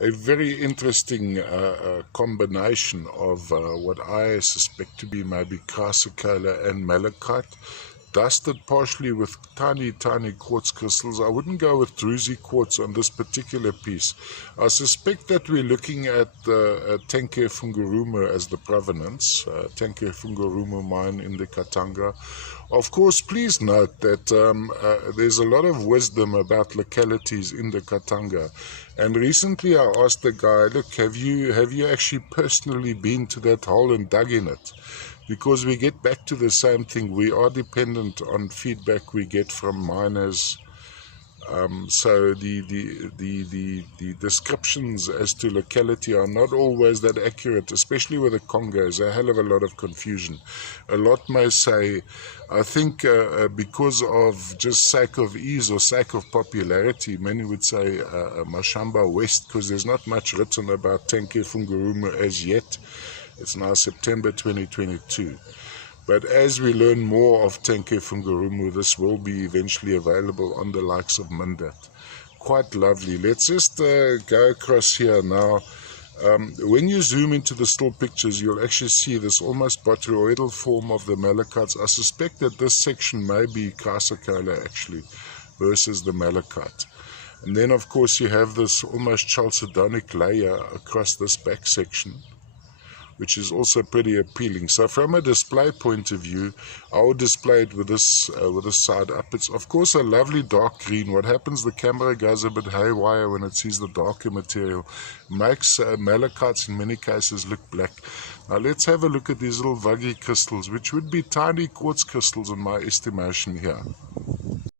a very interesting combination of what I suspect to be maybe chrysocolla and malachite, dusted partially with tiny quartz crystals. I wouldn't go with druzy quartz on this particular piece. I suspect that we're looking at Tenke Fungurume as the provenance, Tenke Fungurume mine in the Katanga. Of course, please note that there's a lot of wisdom about localities in the Katanga. And recently I asked the guy, look, have you actually personally been to that hole and dug in it? Because we get back to the same thing. We are dependent on feedback we get from miners. So the descriptions as to locality are not always that accurate, especially with the Congo. There's a hell of a lot of confusion. A lot may say, I think because of just sake of ease or sake of popularity, many would say Mashamba West, because there's not much written about Tenke Fungurume as yet. It's now September 2022. But as we learn more of Tenke Fungurume, this will be eventually available on the likes of Mindat. Quite lovely. Let's just go across here now. When you zoom into the still pictures, you'll actually see this almost botryoidal form of the malachites. I suspect that this section may be chrysocolla actually, versus the malachite. And then of course you have this almost chalcedonic layer across this back section, which is also pretty appealing. So from a display point of view, I would display it with this side up. It's of course a lovely dark green. What happens, the camera goes a bit haywire when it sees the darker material. Makes malachites in many cases look black. Now let's have a look at these little vuggy crystals, which would be tiny quartz crystals in my estimation here.